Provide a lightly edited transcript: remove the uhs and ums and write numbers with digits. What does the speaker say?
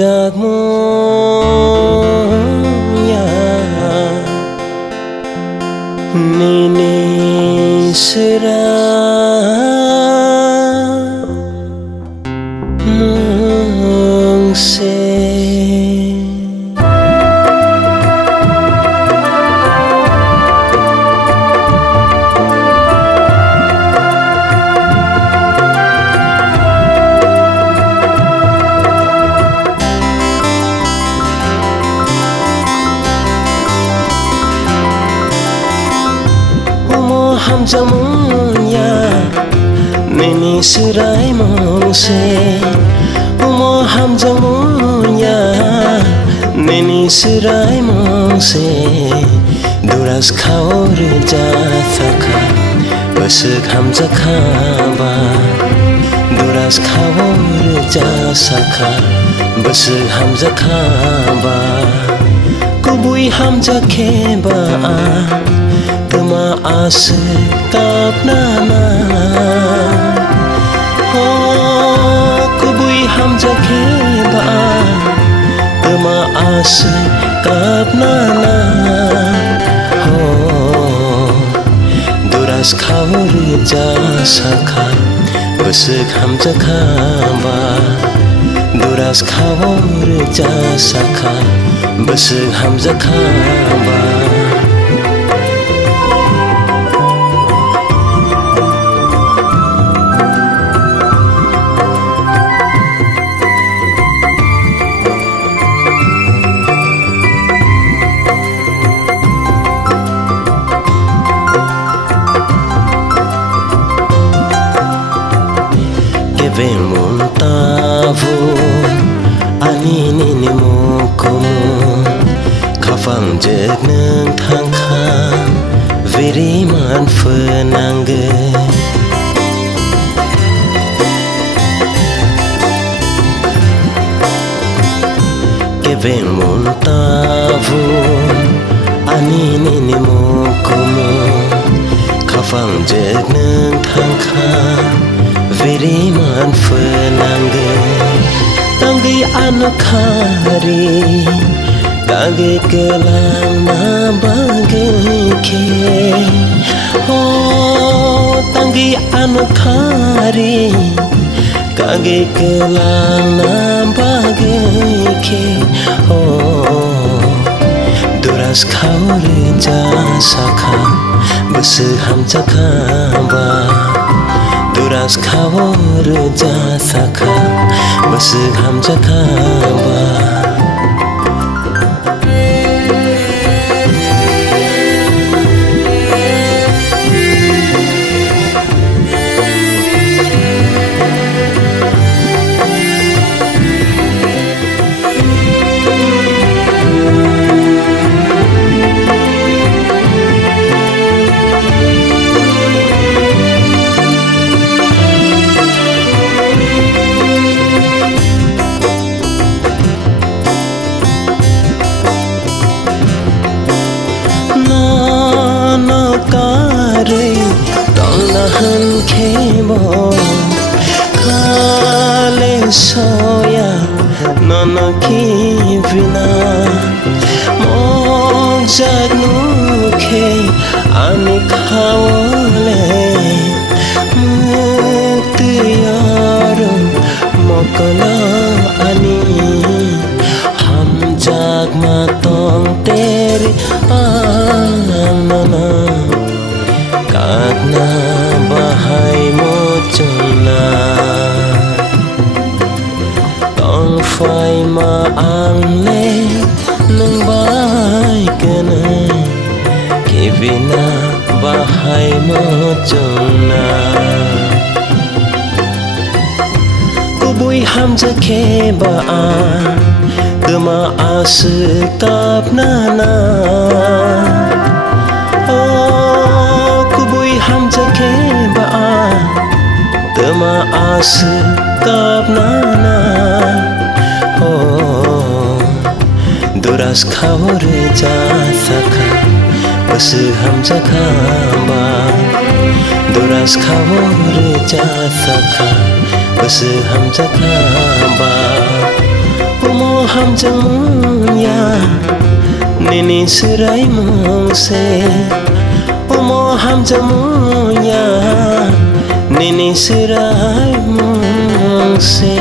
jagmonya nini sera mungse ham jamunya nini serai mongse umo ham jamunya nini serai mongse duras khaur ja thaka basuk ham jakhaba duras khaur ja sakha basuk ham jakhaba kubui ham jakheba Tama ase kap nana ho kubui ham jakhe ba Tama ase kap nana ho duras khaur ja sakha basuk ham jakha ba duras khaur ja sakha basuk ham jakha ba Vem tavo ani nini mokomo khafang jek nang thang khang veri man fenangge ke vem tavo ani nini mokomo khafang jek nang thang khang Veri man fenangge Tanggi anakhari Kage kelang na bagay ke Oh Tanggi anakhari Kage kelang na bagay ke Oh Duras khaur ja sakha Basuk ham jakha ba Duras khaur ja sakha basuk ham jakha ba Tolahan khebo kale soya nana ki vina mong jagnu khe ani khawle mukti yaro mokala ani ham jag ma tong tere anana Kagna bahai mo chuna Tong phai ma ang le Nang bai kena Kivina bahai mo chuna Kubui ham jakhe ba Tama ase kap nana ham jakhe ba Tama ase kap nana Oh Duras khaur ja sakha basuk ham jakha ba Duras khaur ja sakha basuk ham jakha ba hamjamunya nini serai mungse Omo hamjamunya nini serai mungse